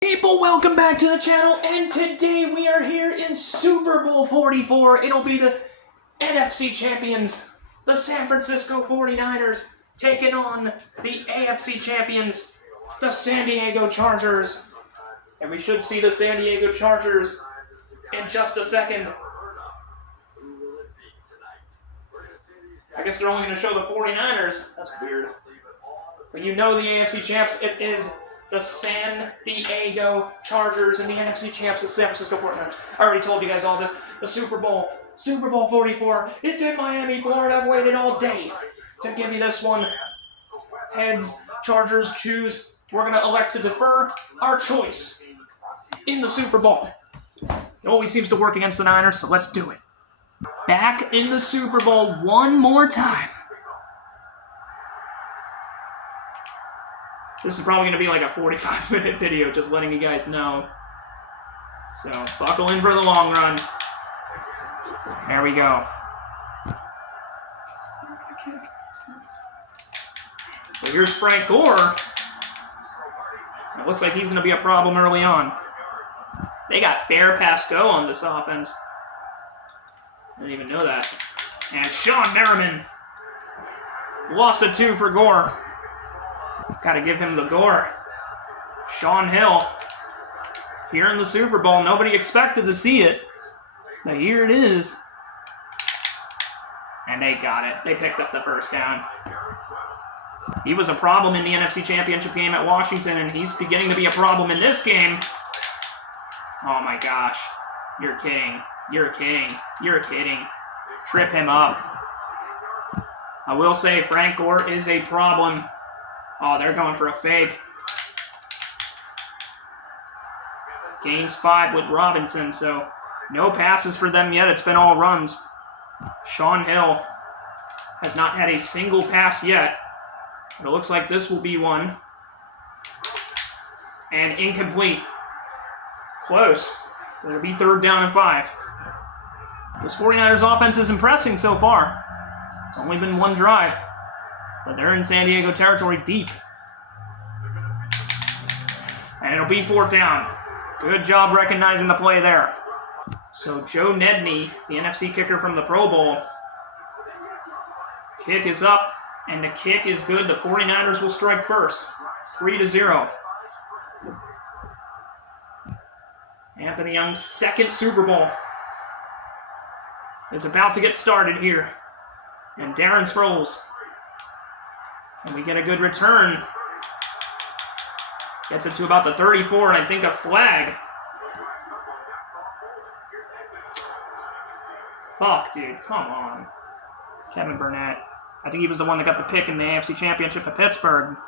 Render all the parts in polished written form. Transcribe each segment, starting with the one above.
People, welcome back to the channel, and today we are here in Super Bowl 44. It'll be the NFC champions, the San Francisco 49ers, taking on the AFC champions, the San Diego Chargers. And we should see the San Diego Chargers in just a second. I guess they're only going to show the 49ers. That's weird. But you know the AFC champs, it is the San Diego Chargers, and the NFC champs, the San Francisco 49ers. I already told you guys all this. The Super Bowl 44. It's in Miami, Florida. I've waited all day to give you this one. Heads, Chargers choose. We're going to elect to defer our choice in the Super Bowl. It always seems to work against the Niners, so let's do it. Back in the Super Bowl one more time. This is probably going to be like a 45-minute video, just letting you guys know. So, buckle in for the long run. There we go. So here's Frank Gore. It looks like he's going to be a problem early on. They got Bear Pasco on this offense. I didn't even know that. And Sean Merriman. Loss of 2 for Gore. Gotta give him the Gore. Sean Hill. Here in the Super Bowl. Nobody expected to see it. But here it is. And they got it. They picked up the first down. He was a problem in the NFC Championship game at Washington, and he's beginning to be a problem in this game. Oh my gosh. You're kidding. You're kidding. You're kidding. Trip him up. I will say Frank Gore is a problem. Oh, they're going for a fake. Gains 5 with Robinson, so no passes for them yet. It's been all runs. Sean Hill has not had a single pass yet. But it looks like this will be one. And incomplete. Close. It'll be 3rd down and 5. This 49ers offense is impressing so far. It's only been one drive. But they're in San Diego territory deep. And it'll be 4th down. Good job recognizing the play there. So Joe Nedney, the NFC kicker from the Pro Bowl. Kick is up, and the kick is good. The 49ers will strike first. 3-0. Anthony Young's 2nd Super Bowl is about to get started here. And Darren Sproles. And we get a good return. Gets it to about the 34, and I think a flag. Fuck, dude. Come on. Kevin Burnett. I think he was the one that got the pick in the AFC Championship at Pittsburgh.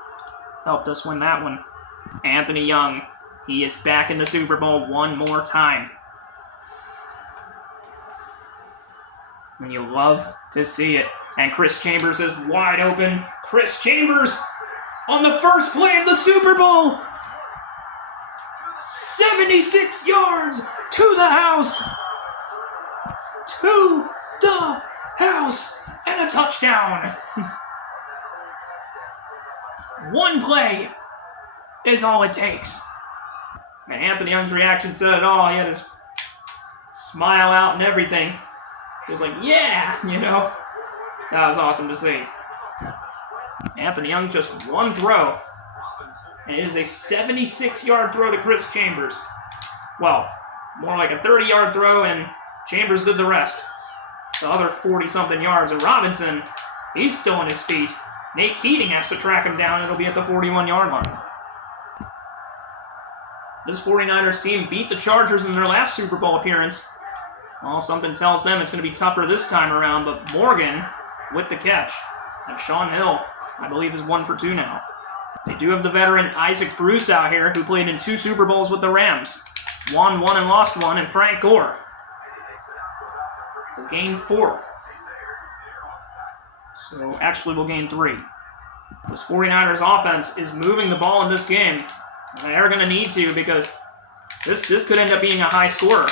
Helped us win that one. Anthony Young. He is back in the Super Bowl one more time. And you love to see it. And Chris Chambers is wide open. Chris Chambers on the first play of the Super Bowl. 76 yards to the house. To the house. And a touchdown. One play is all it takes. And Anthony Young's reaction said it all. He had his smile out and everything. He was like, yeah, you know. That was awesome to see. Anthony Young just one throw. And it is a 76-yard throw to Chris Chambers. Well, more like a 30-yard throw, and Chambers did the rest. The other 40-something yards. And Robinson, he's still on his feet. Nate Keating has to track him down. It'll be at the 41-yard line. This 49ers team beat the Chargers in their last Super Bowl appearance. Well, something tells them it's going to be tougher this time around, but Morgan with the catch. And Sean Hill, I believe, is 1 for 2 now. They do have the veteran Isaac Bruce out here, who played in 2 Super Bowls with the Rams. Won 1 and lost 1, and Frank Gore will gain 4. So actually we'll gain 3. This 49ers offense is moving the ball in this game. They're going to need to, because this could end up being a high scorer.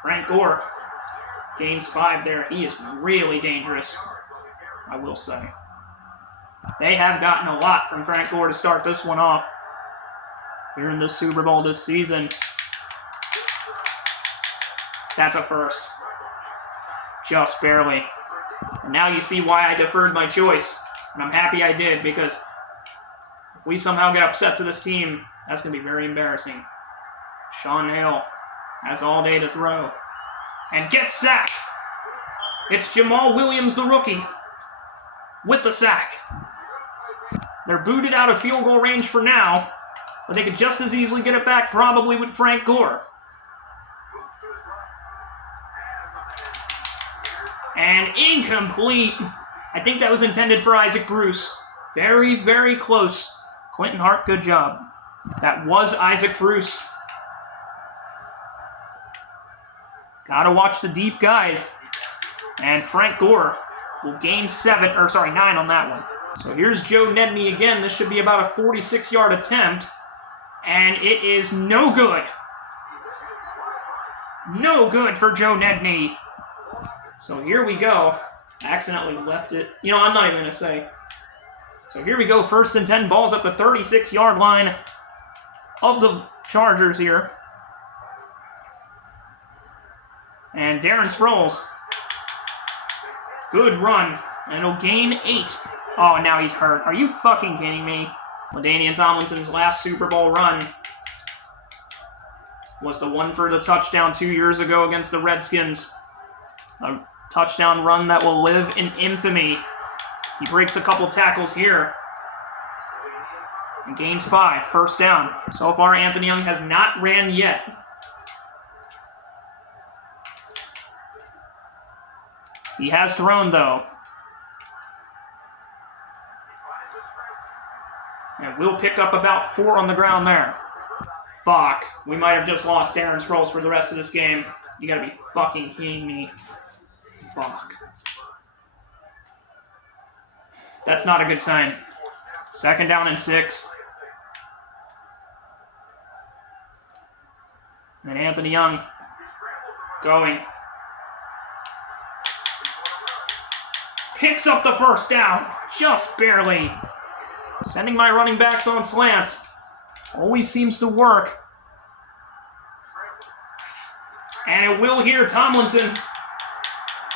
Frank Gore gains 5 there. He is really dangerous, I will say. They have gotten a lot from Frank Gore to start this one off. here in the Super Bowl this season. That's a first. Just barely. And now you see why I deferred my choice. And I'm happy I did, because if we somehow get upset to this team, that's going to be very embarrassing. Shaun Hill has all day to throw. And gets sacked. It's Jamaal Williams, the rookie, with the sack. They're booted out of field goal range for now, but they could just as easily get it back, probably with Frank Gore. And incomplete. I think that was intended for Isaac Bruce. Very, very close. Quentin Hart, good job. That was Isaac Bruce. Gotta watch the deep guys. And Frank Gore will gain 9 on that one. So here's Joe Nedney again. This should be about a 46-yard attempt. And it is no good. No good for Joe Nedney. So here we go. Accidentally left it. You know, I'm not even going to say. So here we go. 1st and 10. Ball's up the 36-yard line of the Chargers here. And Darren Sproles. Good run. And it'll gain 8. Oh, now he's hurt. Are you fucking kidding me? LaDainian Tomlinson's last Super Bowl run was the one for the touchdown 2 years ago against the Redskins. A touchdown run that will live in infamy. He breaks a couple tackles here. And gains 5. 1st down. So far, Anthony Young has not ran yet. He has thrown, though. And we'll pick up about 4 on the ground there. Fuck. We might have just lost Darren Sproles for the rest of this game. You gotta be fucking kidding me. Fuck. That's not a good sign. 2nd down and 6. And Anthony Young going. Picks up the 1st down. Just barely. Sending my running backs on slants. Always seems to work. And it will here. Tomlinson,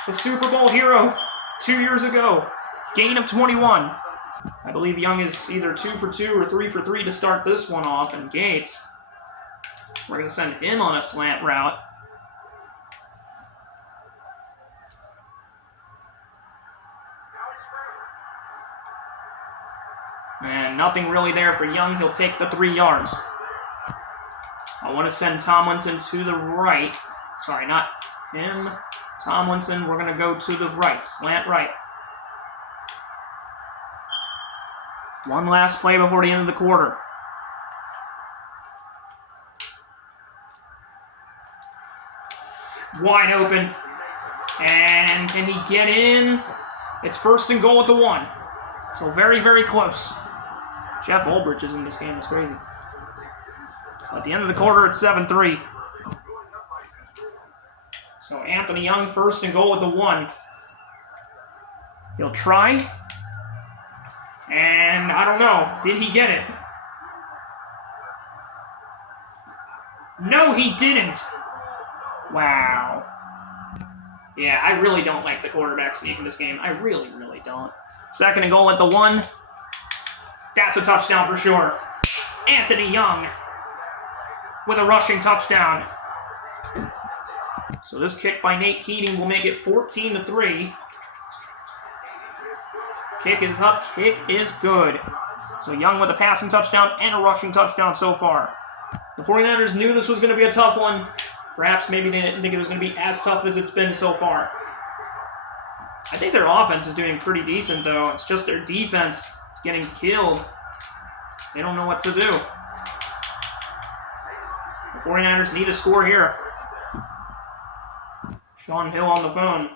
the Super Bowl hero 2 years ago. Gain of 21. I believe Young is either 2 for 2 or 3 for 3 to start this one off. And Gates, we're going to send him on a slant route. And nothing really there for Young. He'll take the 3 yards. I want to send Tomlinson to the right. Sorry, not him. Tomlinson, we're going to go to the right. Slant right. One last play before the end of the quarter. Wide open. And can he get in? It's 1st and goal at the 1. So very, very close. Jeff Ulbrich is in this game. It's crazy. So at the end of the quarter, it's 7-3. So Anthony Young, 1st and goal at the 1. He'll try. And I don't know. Did he get it? No, he didn't. Wow. Yeah, I really don't like the quarterback sneak in this game. I really, really don't. 2nd and goal at the 1. That's a touchdown for sure. Anthony Young with a rushing touchdown. So this kick by Nate Keating will make it 14-3. Kick is up. Kick is good. So Young with a passing touchdown and a rushing touchdown so far. The 49ers knew this was going to be a tough one. Perhaps maybe they didn't think it was going to be as tough as it's been so far. I think their offense is doing pretty decent, though. It's just their defense is getting killed. They don't know what to do. The 49ers need a score here. Shaun Hill on the phone.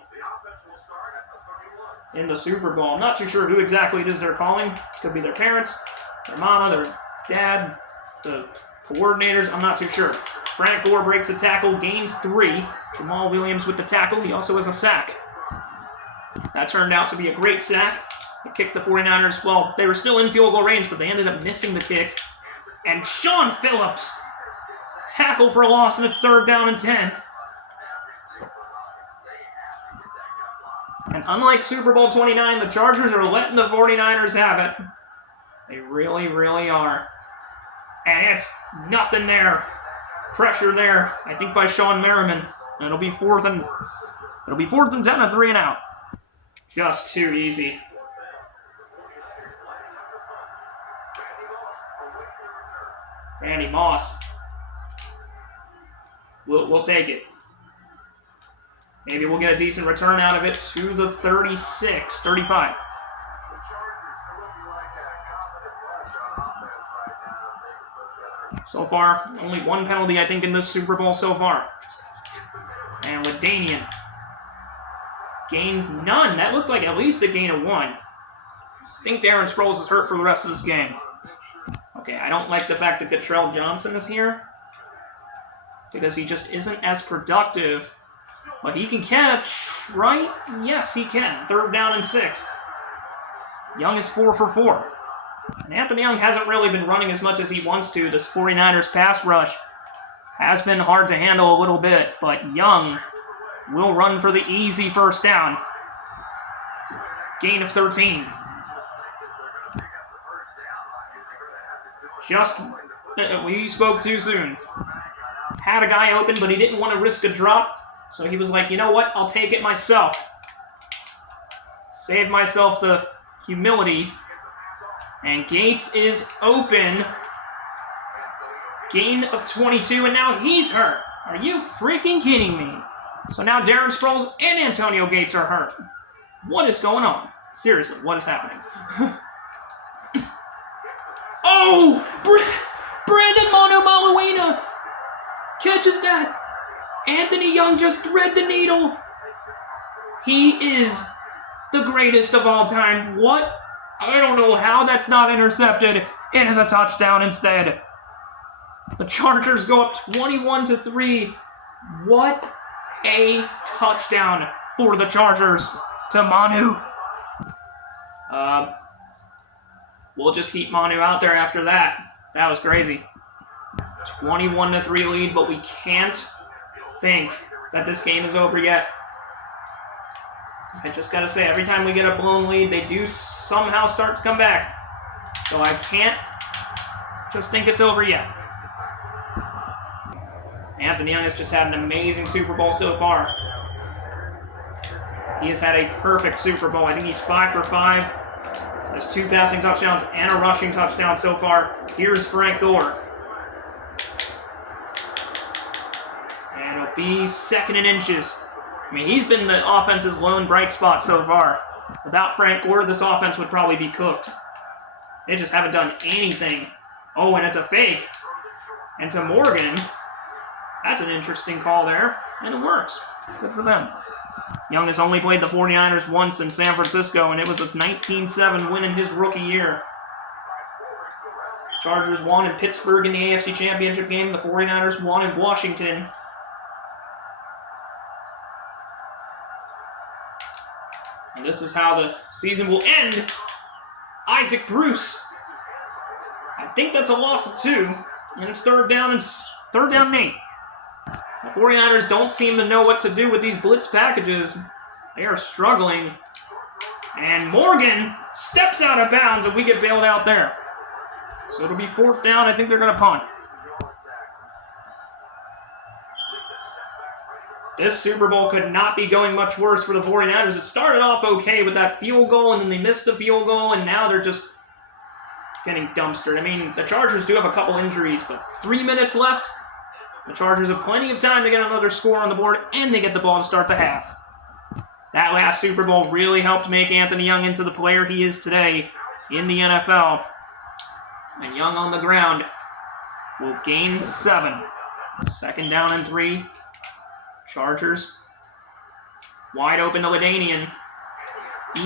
In the Super Bowl. I'm not too sure who exactly it is they're calling. Could be their parents, their mama, their dad, the coordinators. I'm not too sure. Frank Gore breaks a tackle, gains 3. Jamaal Williams with the tackle. He also has a sack. That turned out to be a great sack. It kicked the 49ers. Well, they were still in field goal range, but they ended up missing the kick. And Sean Phillips. Tackle for a loss, and it's 3rd down and 10. And unlike Super Bowl 29, the Chargers are letting the 49ers have it. They really, really are. And it's nothing there. Pressure there, I think, by Sean Merriman. And it'll be 4th and 10 and 3 and out. Just too easy. Randy Moss. We'll take it. Maybe we'll get a decent return out of it to the 35. So far, only 1 penalty, I think, in this Super Bowl so far. And LaDainian gains none. That looked like at least a gain of 1. I think Darren Sproles is hurt for the rest of this game. Okay, I don't like the fact that Cottrell Johnson is here, because he just isn't as productive. But he can catch, right? Yes, he can. 3rd down and 6. Young is 4 for 4. And Anthony Young hasn't really been running as much as he wants to. This 49ers pass rush has been hard to handle a little bit, but Young will run for the easy 1st down. Gain of 13. We spoke too soon. Had a guy open, but he didn't want to risk a drop. So he was like, you know what? I'll take it myself. Save myself the humility. And Gates is open. Gain of 22, and now he's hurt. Are you freaking kidding me? So now Darren Sproles and Antonio Gates are hurt. What is going on? Seriously, what is happening? Oh! Brandon Mono-Maluina catches that. Anthony Young just thread the needle. He is the greatest of all time. What? I don't know how that's not intercepted. It is a touchdown instead. The Chargers go up 21-3. What a touchdown for the Chargers to Manu. We'll just keep Manu out there after that. That was crazy. 21-3 lead, but we can't think that this game is over yet. I just gotta say, every time we get a blown lead, they do somehow start to come back. So I can't just think it's over yet. Anthony Young has just had an amazing Super Bowl so far. He has had a perfect Super Bowl. I think he's 5 for 5. Has 2 passing touchdowns and a rushing touchdown so far. Here's Frank Gore. And it'll be 2nd and inches. I mean, he's been the offense's lone bright spot so far. Without Frank Gore, this offense would probably be cooked. They just haven't done anything. Oh, and it's a fake. And to Morgan. That's an interesting call there. And it works. Good for them. Young has only played the 49ers once in San Francisco, and it was a 19-7 win in his rookie year. Chargers won in Pittsburgh in the AFC Championship game. The 49ers won in Washington. And this is how the season will end. Isaac Bruce. I think that's a loss of 2. And it's 3rd down and 8. The 49ers don't seem to know what to do with these blitz packages. They are struggling. And Morgan steps out of bounds, and we get bailed out there. So it'll be 4th down. I think they're going to punt. This Super Bowl could not be going much worse for the 49ers. It started off okay with that field goal, and then they missed the field goal, and now they're just getting dumpstered. I mean, the Chargers do have a couple injuries, but 3 minutes left. The Chargers have plenty of time to get another score on the board, and they get the ball to start the half. That last Super Bowl really helped make Anthony Young into the player he is today in the NFL. And Young on the ground will gain 7. 2nd down and 3. Chargers. Wide open to LaDainian.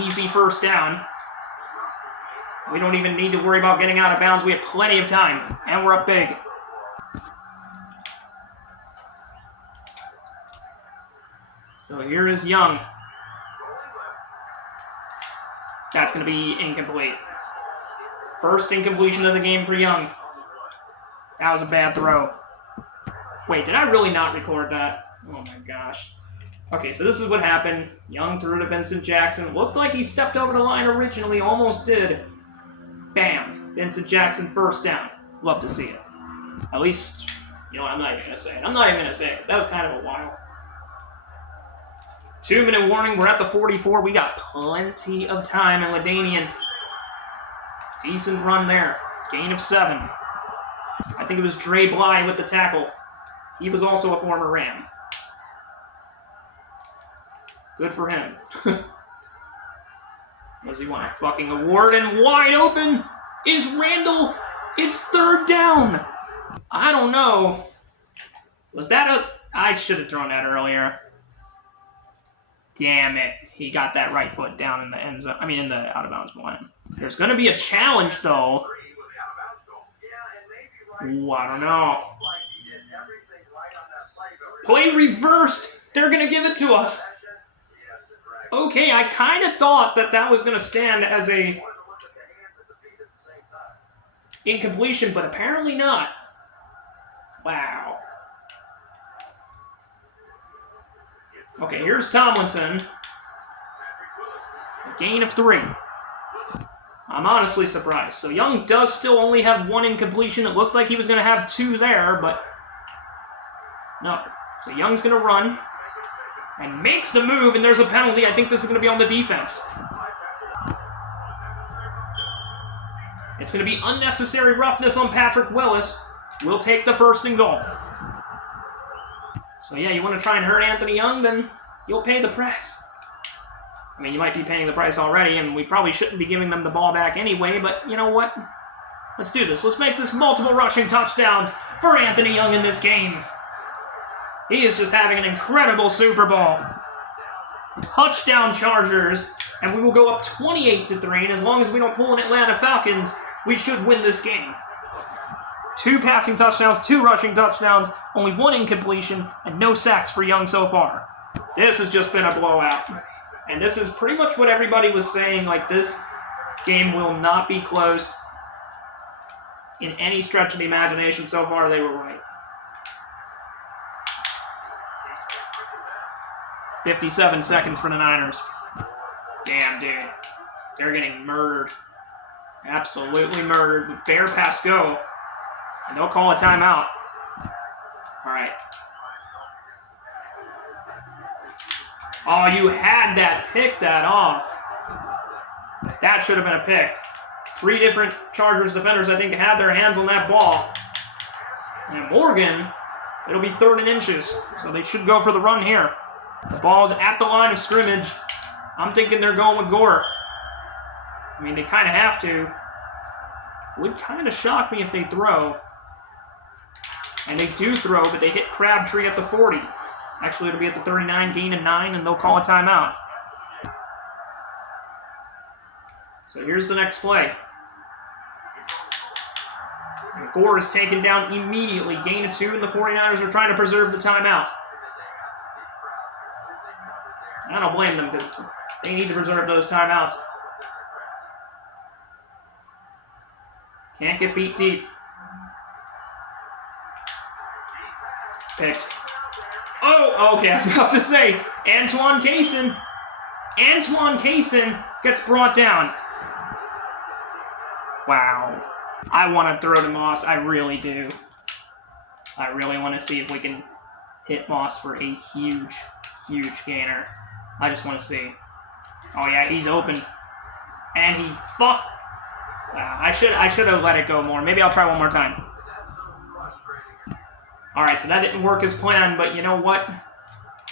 Easy 1st down. We don't even need to worry about getting out of bounds. We have plenty of time, and we're up big. So here is Young. That's going to be incomplete. First incompletion of the game for Young. That was a bad throw. Wait, did I really not record that? Oh my gosh. Okay, so this is what happened. Young threw to Vincent Jackson. Looked like he stepped over the line originally, almost did. Bam. Vincent Jackson first down. Love to see it. At least, you know what, I'm not even going to say it. I'm not even going to say it, because that was kind of a while. 2-minute warning. We're at the 44. We got plenty of time, and LaDainian. Decent run there. Gain of 7. I think it was Dre Bly with the tackle. He was also a former Ram. Good for him. Does he want a fucking award? And wide open is Randall. It's 3rd down. I don't know. Was that a... I should have thrown that earlier. Damn it. He got that right foot down in the end zone. I mean, in the out-of-bounds line. There's going to be a challenge, though. Ooh, I don't know. Play reversed. They're going to give it to us. Okay, I kind of thought that was going to stand as a incompletion, but apparently not. Wow. Okay, here's Tomlinson. A gain of 3. I'm honestly surprised. So Young does still only have 1 incompletion. It looked like he was going to have 2 there, but no. So Young's going to run and makes the move, and there's a penalty. I think this is going to be on the defense. It's going to be unnecessary roughness on Patrick Willis. We'll take the 1st and goal. So yeah, you want to try and hurt Anthony Young, then you'll pay the price. I mean, you might be paying the price already, and we probably shouldn't be giving them the ball back anyway, but you know what? Let's do this. Let's make this multiple rushing touchdowns for Anthony Young in this game. He is just having an incredible Super Bowl. Touchdown Chargers, and we will go up 28-3, and as long as we don't pull an Atlanta Falcons, we should win this game. 2 passing touchdowns, 2 rushing touchdowns, only 1 incompletion, and no sacks for Young so far. This has just been a blowout. And this is pretty much what everybody was saying, like this game will not be close in any stretch of the imagination. So far, they were right. 57 seconds for the Niners. Damn, dude. They're getting murdered. Absolutely murdered with Bear pass go. And they'll call a timeout. All right. Oh, you had that. Pick that off. That should have been a pick. 3 different Chargers defenders, I think, had their hands on that ball. And Morgan, it'll be 3rd and inches. So they should go for the run here. The ball's at the line of scrimmage. I'm thinking they're going with Gore. I mean, they kind of have to. Would kind of shock me if they throw. And they do throw, but they hit Crabtree at the 40. Actually, it'll be at the 39, gain of 9, and they'll call a timeout. So here's the next play. And Gore is taken down immediately. Gain of 2, and the 49ers are trying to preserve the timeout. I don't blame them, because they need to preserve those timeouts. Can't get beat deep. Picked. Oh, okay, I was about to say, Antoine Cason gets brought down. Wow. I want to throw to Moss, I really do. I really want to see if we can hit Moss for a huge, huge gainer. I just want to see. Oh yeah, he's open. And he fucked. I should have let it go more. Maybe I'll try one more time. Alright, so that didn't work as planned, but you know what?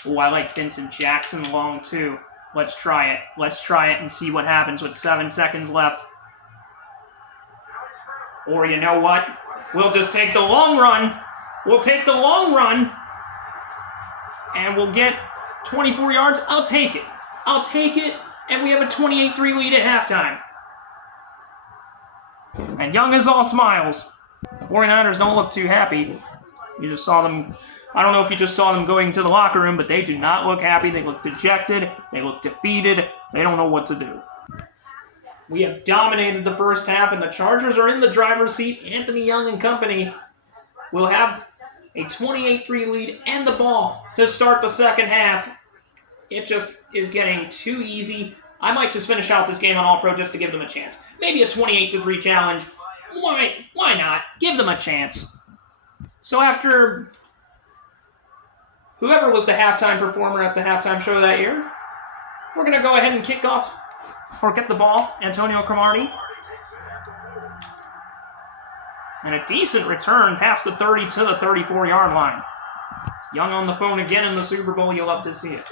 Oh, I like Vincent Jackson long, too. Let's try it. Let's try it and see what happens with 7 seconds left. Or you know what? We'll just take the long run. We'll take the long run. And we'll get 24 yards. I'll take it. I'll take it. And we have a 28-3 lead at halftime. And Young is all smiles. 49ers don't look too happy. You just saw them, I don't know if you just saw them going to the locker room, but they do not look happy. They look dejected. They look defeated. They don't know what to do. We have dominated the first half, and the Chargers are in the driver's seat. Anthony Young and company will have a 28-3 lead and the ball to start the second half. It just is getting too easy. I might just finish out this game on All-Pro just to give them a chance. Maybe a 28-3 challenge. Why not? Give them a chance. So after whoever was the halftime performer at the halftime show that year, we're going to go ahead and kick off, or get the ball, Antonio Cromartie. And a decent return past the 30 to the 34-yard line. Young on the phone again in the Super Bowl. You'll love to see it.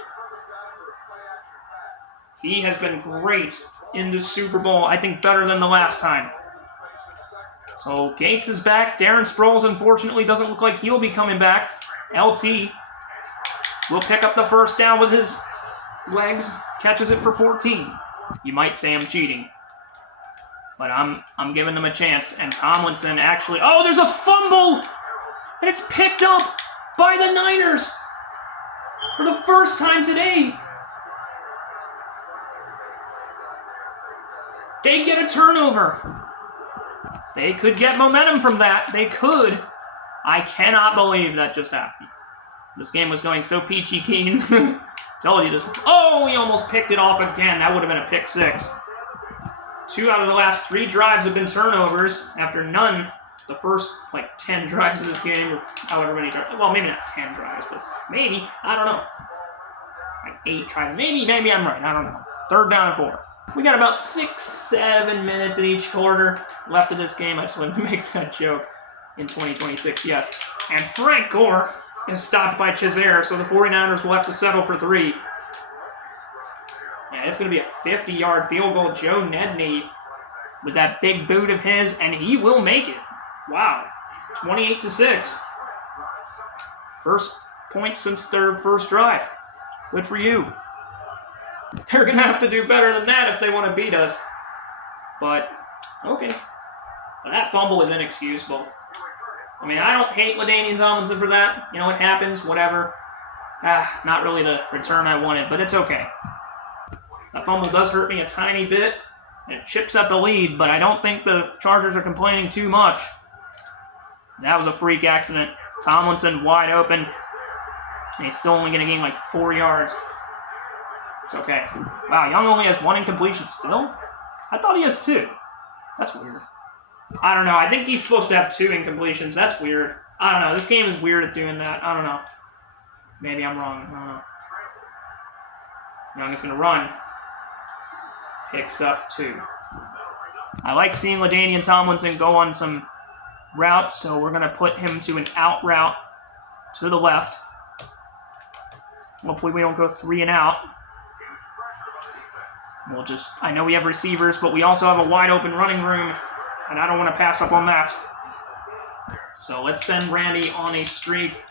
He has been great in the Super Bowl. I think better than the last time. So Gates is back. Darren Sproles, unfortunately, doesn't look like he'll be coming back. LT will pick up the first down with his legs. Catches it for 14. You might say I'm cheating. But I'm giving them a chance. And Tomlinson actually... Oh, there's a fumble! And it's picked up by the Niners for the first time today. They get a turnover. They could get momentum from that. They could. I cannot believe that just happened. This game was going so peachy keen. Told you this. Oh, he almost picked it off again. That would have been a pick six. 2 out of the last 3 drives have been turnovers after none the first, 10 drives of this game, or however many drives. Well, maybe not 10 drives, but maybe. I don't know. 8 drives. Maybe I'm right. I don't know. 3rd down and 4. We got about 6-7 minutes in each quarter left of this game. I just wanted to make that joke. In 2026, yes. And Frank Gore is stopped by Chazer, so the 49ers will have to settle for 3. And it's going to be a 50-yard field goal. Joe Nedney with that big boot of his, and he will make it. Wow. 28-6. First point since their first drive. Good for you. They're going to have to do better than that if they want to beat us. But, okay. Well, that fumble is inexcusable. I mean, I don't hate LaDainian Tomlinson for that. You know, it happens, whatever. Not really the return I wanted, but it's okay. That fumble does hurt me a tiny bit. It chips at the lead, but I don't think the Chargers are complaining too much. That was a freak accident. Tomlinson wide open. And he's still only going to gain 4 yards. It's okay. Wow, Young only has 1 incompletion still? I thought he has 2. That's weird. I don't know. I think he's supposed to have 2 incompletions. That's weird. I don't know. This game is weird at doing that. I don't know. Maybe I'm wrong. I don't know. Young is going to run. Picks up 2. I like seeing LaDainian Tomlinson go on some routes, so we're going to put him to an out route to the left. Hopefully we don't go 3 and out. I know we have receivers, but we also have a wide open running room. And I don't want to pass up on that. So let's send Randy on a streak.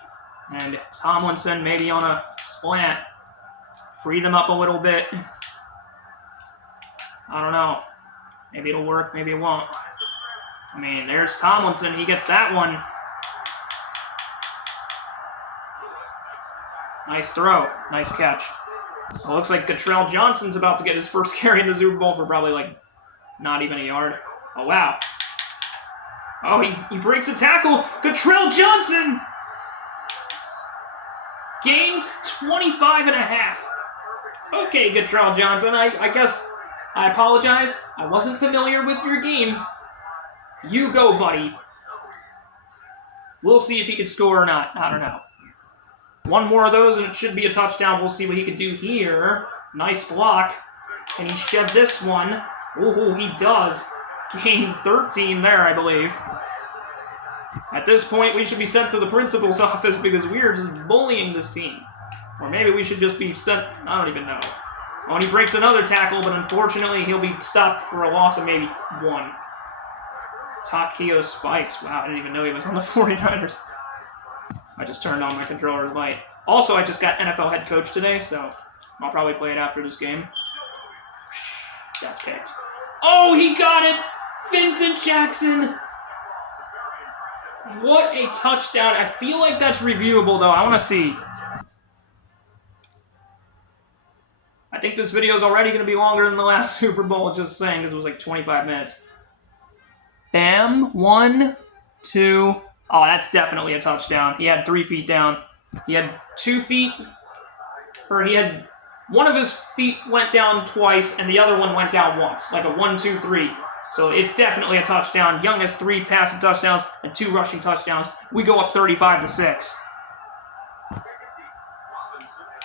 And Tomlinson maybe on a slant. Free them up a little bit. I don't know. Maybe it'll work, maybe it won't. I mean, there's Tomlinson. He gets that one. Nice throw. Nice catch. So it looks like Cottrell Johnson's about to get his first carry in the Super Bowl for probably not even a yard. Oh, wow. Oh, he breaks a tackle. Cottrell Johnson gains 25.5. Okay, Cottrell Johnson, I guess I apologize. I wasn't familiar with your game. You go, buddy. We'll see if he can score or not. I don't know. 1 more of those and it should be a touchdown. We'll see what he can do here. Nice block. Can he shed this one? Ooh, he does. Gains 13 there, I believe. At this point, we should be sent to the principal's office because we're just bullying this team. Or maybe we should just be sent... I don't even know. Oh, and he breaks another tackle, but unfortunately, he'll be stopped for a loss of maybe 1. Takeo Spikes. Wow, I didn't even know he was on the 49ers. I just turned on my controller's light. Also, I just got NFL head coach today, so I'll probably play it after this game. That's picked. Oh, he got it! Vincent Jackson! What a touchdown. I feel like that's reviewable, though. I want to see. I think this video is already going to be longer than the last Super Bowl, just saying, because it was 25 minutes. Bam. 1, 2, Oh, that's definitely a touchdown. He had 3 feet down. He had 2 feet, or he had one of his feet went down twice, and the other one went down once, like a 1, 2, 3. So it's definitely a touchdown. Young has 3 passing touchdowns and 2 rushing touchdowns. We go up 35-6.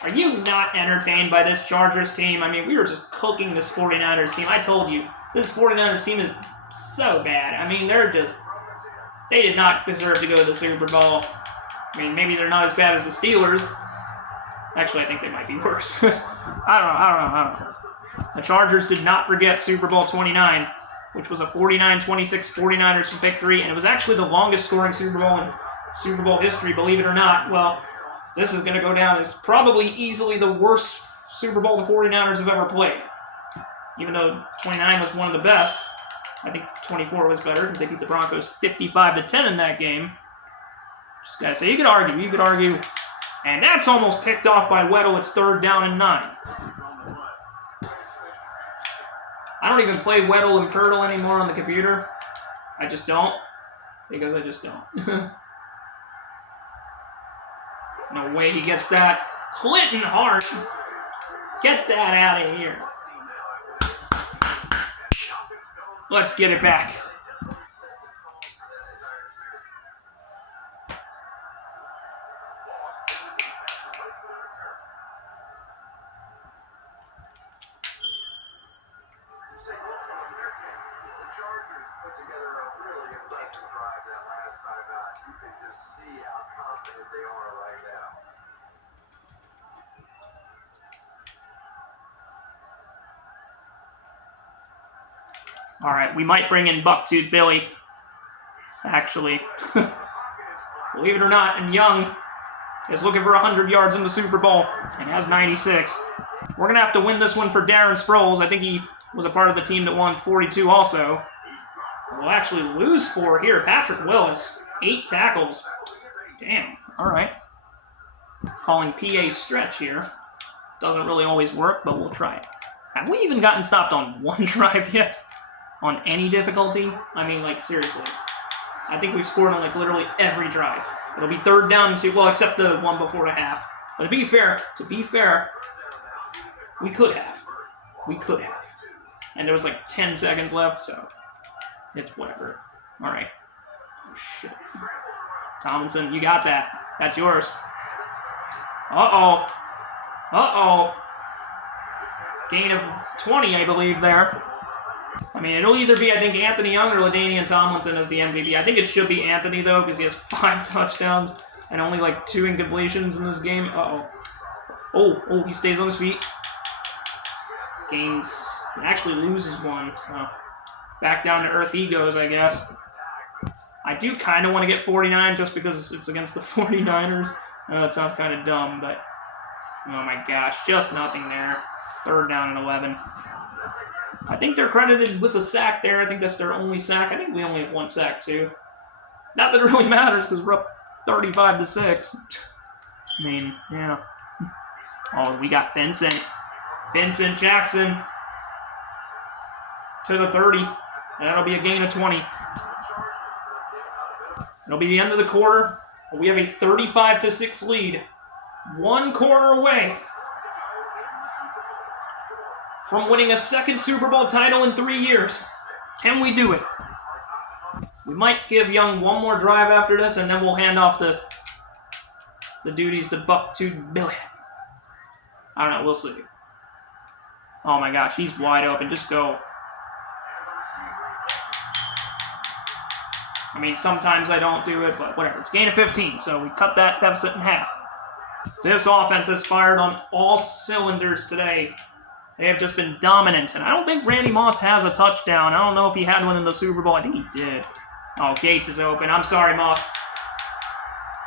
Are you not entertained by this Chargers team? I mean, we were just cooking this 49ers team. I told you, this 49ers team is so bad. I mean, they did not deserve to go to the Super Bowl. I mean, maybe they're not as bad as the Steelers. Actually, I think they might be worse. I don't know. The Chargers did not forget Super Bowl 29, which was a 49-26 49ers victory, and it was actually the longest scoring Super Bowl in Super Bowl history, believe it or not. Well, this is going to go down as probably easily the worst Super Bowl the 49ers have ever played. Even though 29 was one of the best, I think 24 was better because they beat the Broncos 55-10 in that game. Just gotta say, you could argue. And that's almost picked off by Weddle. It's 3rd down and 9. I don't even play Weddle and Pirtle anymore on the computer. I just don't. Because I just don't. No way he gets that. Clinton Hart. Get that out of here. Let's get it back. All right, we might bring in Bucktooth Billy, actually. Believe it or not, and Young is looking for 100 yards in the Super Bowl and has 96. We're going to have to win this one for Darren Sproles. I think he was a part of the team that won 42 also. We'll actually lose 4 here. Patrick Willis, 8 tackles. Damn, all right. Calling PA stretch here. Doesn't really always work, but we'll try it. Have we even gotten stopped on one drive yet? On any difficulty? I mean, like, seriously. I think we've scored on, like, literally every drive. It'll be 3rd down and 2, well, except the one before the half. But to be fair, we could have. And there was, like, 10 seconds left, so it's whatever. All right. Oh, shit. Tomlinson, you got that. That's yours. Uh-oh. Gain of 20, I believe, there. I mean, it'll either be, I think, Anthony Young or LaDainian Tomlinson as the MVP. I think it should be Anthony, though, because he has 5 touchdowns and only, like, 2 incompletions in this game. Oh, he stays on his feet. Actually loses 1, so back down to earth he goes, I guess. I do kind of want to get 49 just because it's against the 49ers. I know that sounds kind of dumb, but oh my gosh, just nothing there. 3rd down and 11. I think they're credited with a sack there. I think that's their only sack. I think we only have 1 sack, too. Not that it really matters, because we're up 35-6. I mean, yeah. Oh, we got Vincent Jackson to the 30. And that'll be a gain of 20. It'll be the end of the quarter. We have a 35-6 lead. 1 quarter away from winning a 2nd Super Bowl title in 3 years. Can we do it? We might give Young 1 more drive after this, and then we'll hand off the duties to Bucktooth Billy. I don't know. We'll see. Oh, my gosh. He's wide open. Just go. I mean, sometimes I don't do it, but whatever. It's gain of 15, so we cut that deficit in half. This offense has fired on all cylinders today. They have just been dominant, and I don't think Randy Moss has a touchdown. I don't know if he had one in the Super Bowl. I think he did. Oh, Gates is open. I'm sorry, Moss.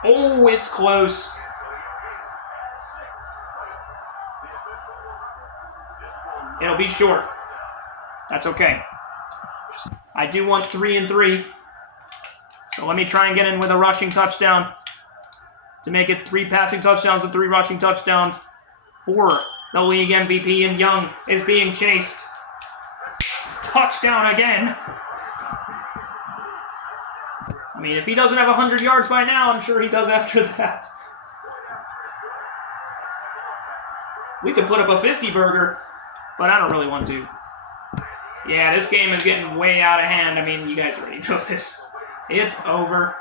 Oh, it's close. It'll be short. That's okay. I do want 3 and 3. So let me try and get in with a rushing touchdown to make it 3 passing touchdowns and 3 rushing touchdowns for the league MVP, and Young is being chased. Touchdown again. I I mean, if he doesn't have 100 yards by now, I'm sure he does after that. We could put up a 50-burger, but I don't really want to. Yeah, this game is getting way out of hand. I mean, you guys already know this. It's over.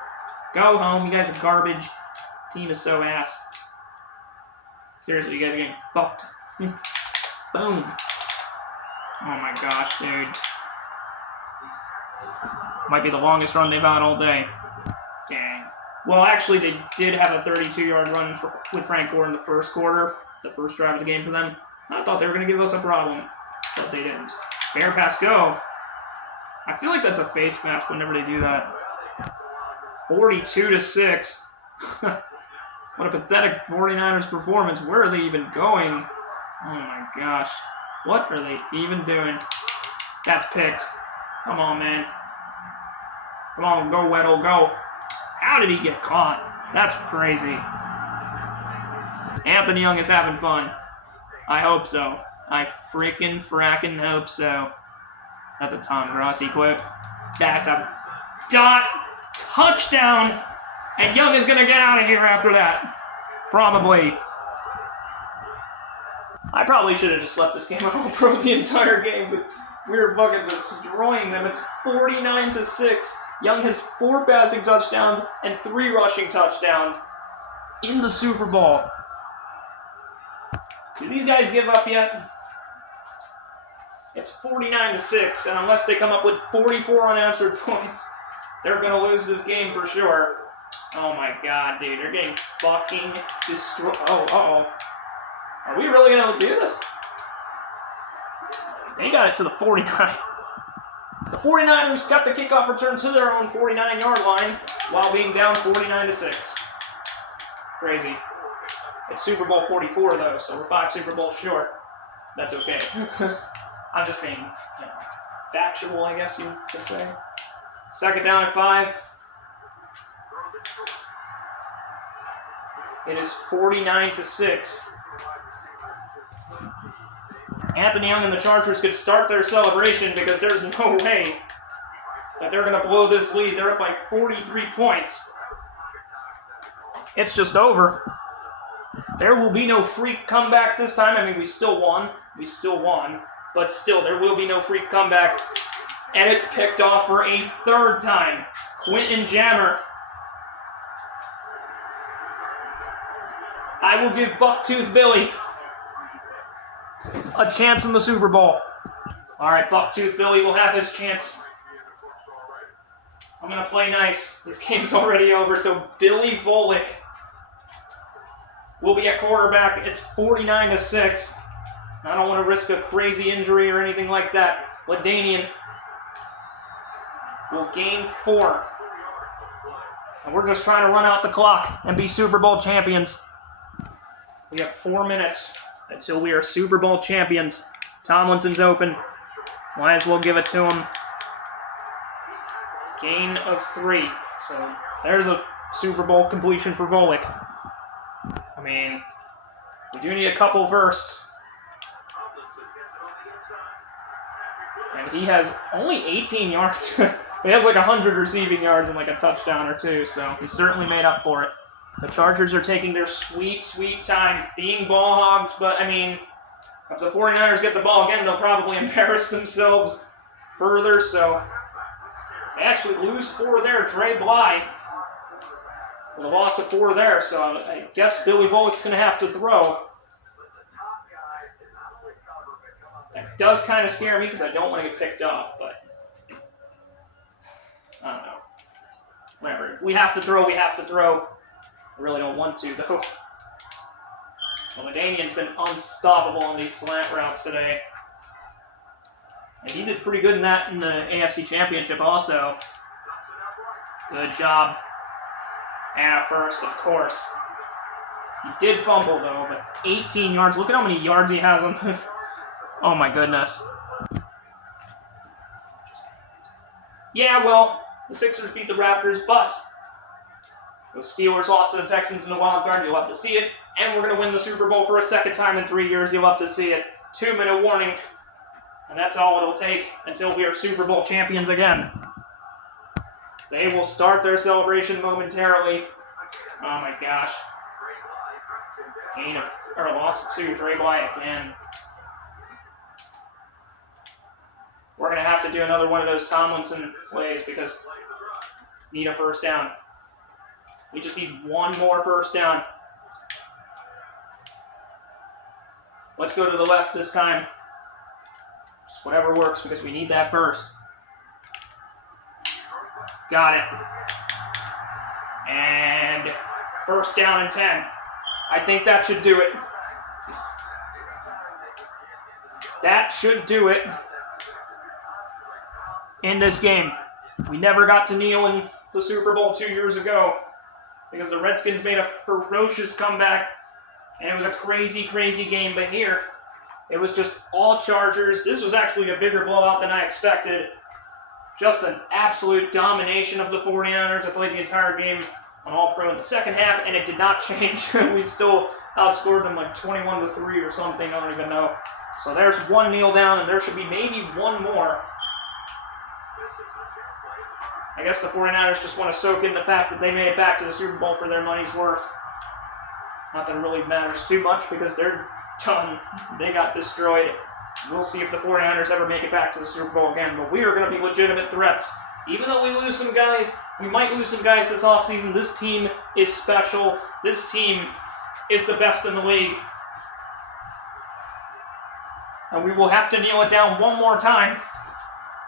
Go home. You guys are garbage. Team is so ass. Seriously, you guys are getting fucked. Boom. Oh my gosh, dude. Might be the longest run they've had all day. Dang. Well, actually, they did have a 32-yard run with Frank Gore in the first quarter. The first drive of the game for them. I thought they were going to give us a problem, but they didn't. Bear pass go. I feel like that's a face mask whenever they do that. 42-6. What a pathetic 49ers performance. Where are they even going? Oh my gosh. What are they even doing? That's picked. Come on, man. Come on, go, Weddle, go. How did he get caught? That's crazy. Anthony Young is having fun. I hope so. I freaking fracking hope so. That's a Tom Grossi quote. That's a touchdown. And Young is going to get out of here after that. Probably. I probably should have just left this game on All-Pro the entire game, but we were fucking destroying them. It's 49-6. Young has 4 passing touchdowns and 3 rushing touchdowns in the Super Bowl. Do these guys give up yet? It's 49-6, and unless they come up with 44 unanswered points, they're going to lose this game for sure. Oh my god, dude. They're getting fucking destroyed. Oh, uh-oh. Are we really going to do this? They got it to the 49. The 49ers got the kickoff return to their own 49-yard line while being down 49-6. Crazy. It's Super Bowl 44, though, so we're 5 Super Bowls short. That's okay. I'm just being, factual, I guess you could say. Second down at 5. It is 49-6. Anthony Young and the Chargers could start their celebration because there's no way that they're going to blow this lead. They're up by 43 points. It's just over. There will be no freak comeback this time. I mean, we still won. But still, there will be no freak comeback. And it's picked off for a 3rd time. Quentin Jammer. I will give Bucktooth Billy a chance in the Super Bowl. All right, Bucktooth Billy will have his chance. I'm going to play nice. This game's already over, so Billy Volek will be at quarterback. It's 49-6. I don't want to risk a crazy injury or anything like that. LaDainian will gain 4. And we're just trying to run out the clock and be Super Bowl champions. We have 4 minutes until we are Super Bowl champions. Tomlinson's open. Might as well give it to him. Gain of 3. So there's a Super Bowl completion for Volek. I mean, we do need a couple firsts. And he has only 18 yards. He has like 100 receiving yards and like a touchdown or 2, so he's certainly made up for it. The Chargers are taking their sweet, sweet time being ball hogs, but I mean, if the 49ers get the ball again, they'll probably embarrass themselves further, so they actually lose 4 there. Dre Bly with a loss of 4 there, so I guess Billy Volek's going to have to throw. That does kind of scare me because I don't want to get picked off, but I don't know. Whatever. If we have to throw, we have to throw. I really don't want to, though. Well, LaDainian's been unstoppable on these slant routes today. And he did pretty good in that in the AFC Championship also. Good job. And a first, of course. He did fumble, though, but 18 yards. Look at how many yards he has on. Oh, my goodness. Yeah, well, the Sixers beat the Raptors, but the Steelers lost to the Texans in the wild card. You'll have to see it. And we're going to win the Super Bowl for a 2nd time in 3 years. You'll have to see it. 2-minute warning. And that's all it'll take until we are Super Bowl champions again. They will start their celebration momentarily. Oh my gosh. Gain of, or loss of 2, Dre Bly again. We're going to have to do another one of those Tomlinson plays because we need a first down. We just need one more first down. Let's go to the left this time. Just whatever works because we need that first. Got it. And first down and 10. I think that should do it. That should do it in this game. We never got to kneel in the Super Bowl 2 years ago because the Redskins made a ferocious comeback and it was a crazy, crazy game. But here, it was just all Chargers. This was actually a bigger blowout than I expected. Just an absolute domination of the 49ers. I played the entire game on All-Pro in the second half, and it did not change. We still outscored them like 21-3 or something. I don't even know. So there's one kneel down, and there should be maybe one more. I guess the 49ers just want to soak in the fact that they made it back to the Super Bowl for their money's worth. Not that it really matters too much because they're done. They got destroyed. We'll see if the 49ers ever make it back to the Super Bowl again, but we are going to be legitimate threats. Even though we lose some guys, we might lose some guys this offseason. This team is special. This team is the best in the league. And we will have to kneel it down one more time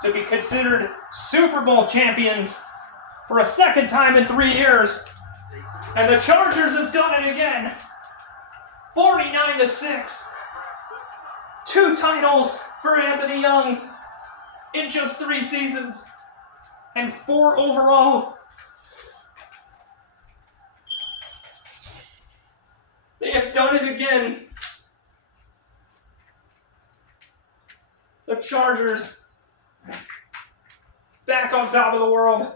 to be considered Super Bowl champions for a second time in 3 years. And the Chargers have done it again. 49-6. 2 titles for Anthony Young in just 3 seasons. And 4 overall. They have done it again. The Chargers back on top of the world.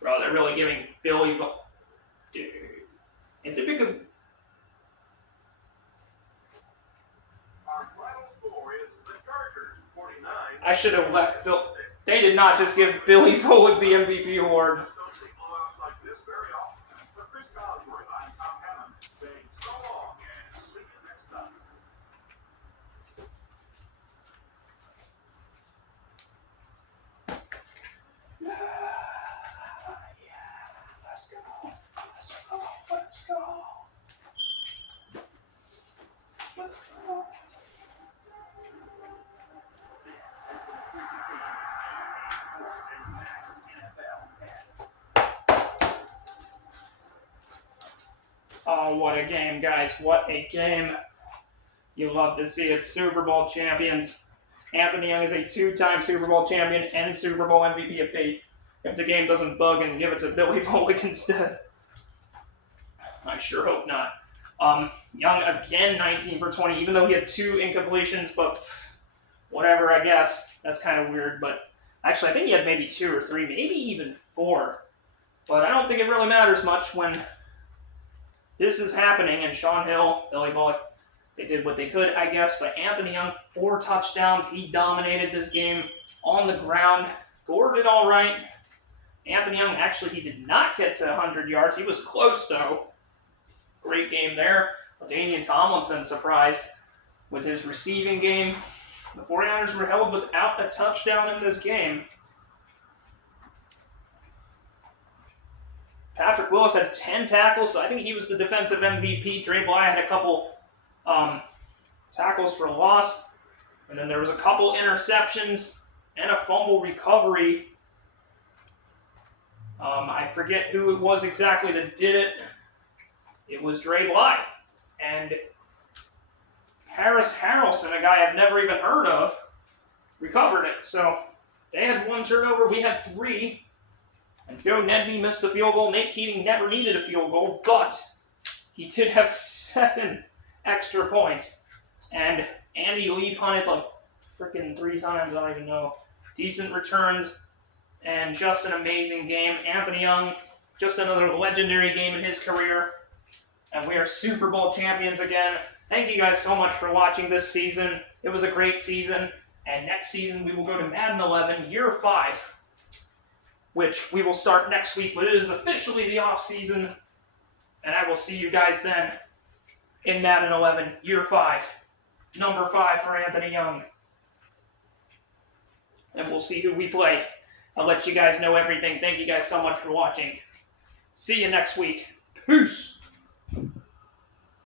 Bro, they're really giving Billy... Dude. Is it because... Our final score is the Chargers 49. I should have left Bill... They did not just give Billy Foley the MVP award. Just don't see blowouts like this very often. For Chris Collinsworth, I'm Tom Hammond, saying so long and see you next time. Oh, what a game, guys. What a game. You love to see it. Super Bowl champions. Anthony Young is a 2-time Super Bowl champion and Super Bowl MVP if the game doesn't bug and give it to Billy Foley instead. I sure hope not. Young again 19 for 20, even though he had 2 incompletions, but whatever, I guess. That's kind of weird, but actually I think he had maybe 2 or 3, maybe even 4. But I don't think it really matters much when this is happening, and Sean Hill, Billy Foley, they did what they could, I guess, but Anthony Young, 4 touchdowns. He dominated this game on the ground. Gore did all right. Anthony Young, actually, he did not get to 100 yards. He was close, though. Great game there. Danian Tomlinson surprised with his receiving game. The 49ers were held without a touchdown in this game. Patrick Willis had 10 tackles, so I think he was the defensive MVP. Dre Bly had a couple tackles for a loss. And then there was a couple interceptions and a fumble recovery. I forget who it was exactly that did it. It was Dre Bly. And Harris Harrelson, a guy I've never even heard of, recovered it. So they had 1 turnover, we had 3. And Joe Nedby missed a field goal. Nate Keating never needed a field goal, but he did have 7 extra points. And Andy Lee punted like freaking 3 times, I don't even know. Decent returns and just an amazing game. Anthony Young, just another legendary game in his career. And we are Super Bowl champions again. Thank you guys so much for watching this season. It was a great season. And next season, we will go to Madden 11, Year 5, which we will start next week, but it is officially the off season. And I will see you guys then in Madden 11, Year 5. Number 5 for Anthony Young. And we'll see who we play. I'll let you guys know everything. Thank you guys so much for watching. See you next week. Peace!